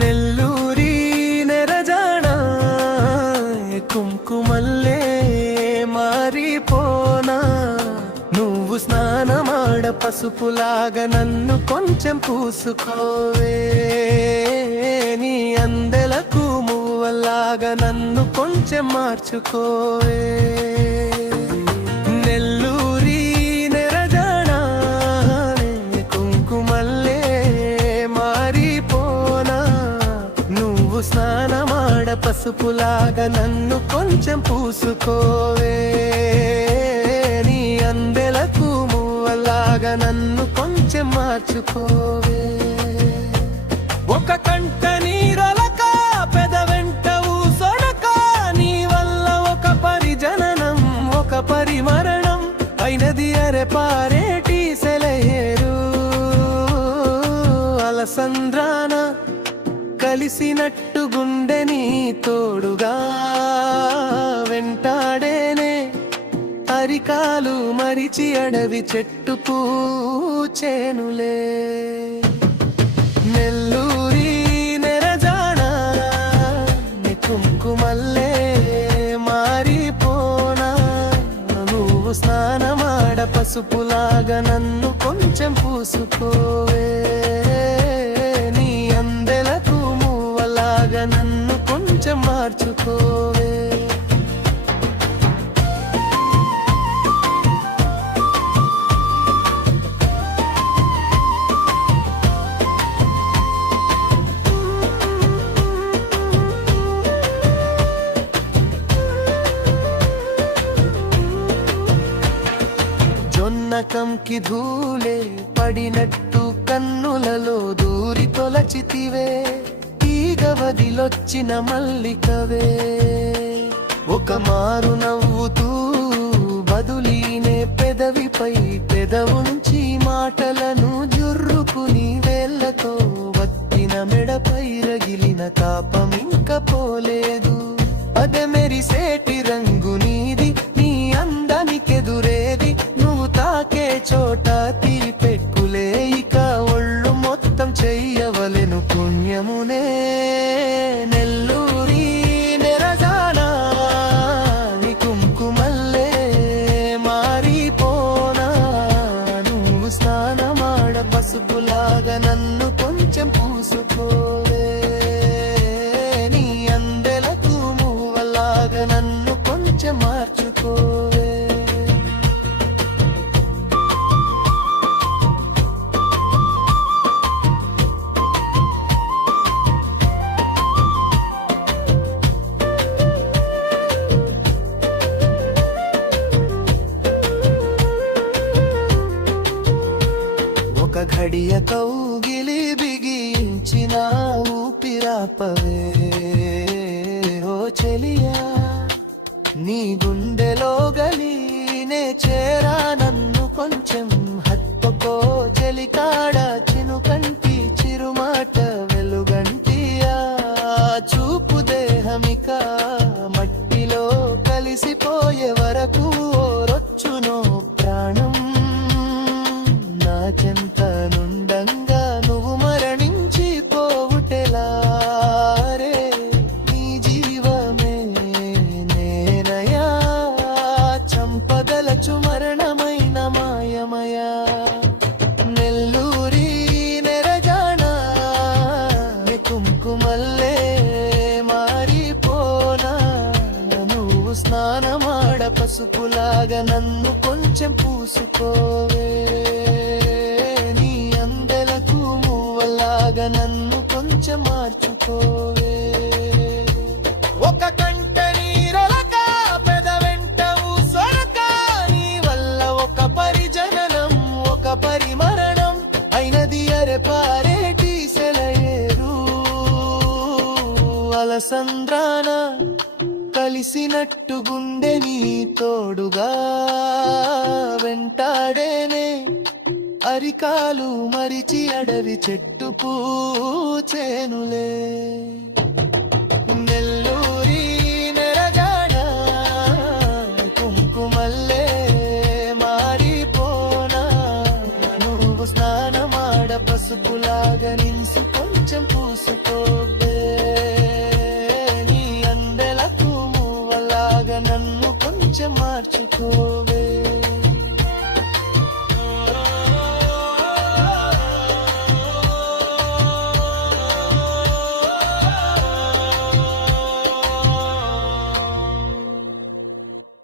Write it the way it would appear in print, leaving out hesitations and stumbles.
నెల్లూరి నెరజాణ కుంకుమల్లే మారిపోనా నువ్వు స్నానమాడ పసుపులాగా నన్ను కొంచెం పూసుకోవే నీ అందెలకు మువ్వలాగా నన్ను కొంచెం మార్చుకోవే నెల్లూరి నెరజాణ కుంకుమల్లే మారిపోనా నువ్వు స్నానమాడ పసుపులాగా నన్ను కొంచెం పూసుకోవే నీ అందెలకు మువ్వలాగా నన్ను కొంచెం మార్చుకోవే ఒక కంట నీరొలక పెదవెంట ఊసొడక నీ వల్ల ఒక పరిజననం ఒక పరిమరణం అయినది అరె పారేటి సెలయేరు అలసంద్రాన కలిసినట్టు గుండె నీ తోడుగా వెంటాడేనే అరికాలు మరిచి అడవి చెట్టు పూచేనులే నెల్లూరి నెరజాణ కుంకుమల్లే మారిపోనా నువ్వు స్నానమాడ పసుపులాగా నన్ను కొంచెం పూసుకోవే నీ అందెలకు మువ్వలాగా నన్ను కొంచెం మార్చుకోవే జొన్నకంకి ధూళే పడినట్టు కన్నులలో దూరి తొలచితివే తీగవదిలొచ్చిన మల్లికవే ఒక మారు నవ్వుతూ బదులీనే పెదవిపై పెదవుంచి మాటలను జుర్రుకుని వేళ్లతో వత్తిన మెడపై రగిలిన తాపమింక పోలేదు అదే మెరిసేటి రంగు నీది నీ అందానికెదురేది తాకే చోట తీపెక్కులే ఇక ఒళ్ళు మొత్తం చెయ్యవలెను పుణ్యమునే నెల్లూరి నెరజాణ కుంకుమల్లే మారిపోనా నువ్వు స్నానమాడ పసుపులాగా నన్ను కొంచెం పూసుకోవే నీ అందెలకు మువ్వలాగా నన్ను కొంచెం మార్చుకోవే ఒక ఘడియ కౌగిలి బిగించిన ఊపిరాపవే ఓ చెలియా నీ గుండెలో గలీనే చేరా నన్ను కొంచెం హత్తుకో చెలికాడ చినుకంటి చిరుమాట వెలుగంటియా చూపు దేహమిక మట్టిలో కలిసిపోయే వరకు రొచ్చునో ప్రాణం చెంత నుండంగా నువ్వు మరణించి పోవుటెలారే నీ జీవమే నేనయా చంపదలచు మరణమైన మాయమయా నెల్లూరి నెరజాణ కుంకుమల్లే మారిపోనా నువ్వు స్నానమాడ పసుపులాగా నన్ను కొంచెం పూసుకోవే నన్ను కొంచెం మార్చుకోవే ఒక కంట నీరొలక పెదవెంట ఊసొడక నీ వల్ల ఒక పరిజననం ఒక పరిమరణం అయినది అరె పారేటి సెలయేరు అలసంద్రాన కలిసినట్టు గుండె నీ తోడుగా వెంటాడేనే అరికాలు మరిచి అడవి చెట్టు పూచేనులే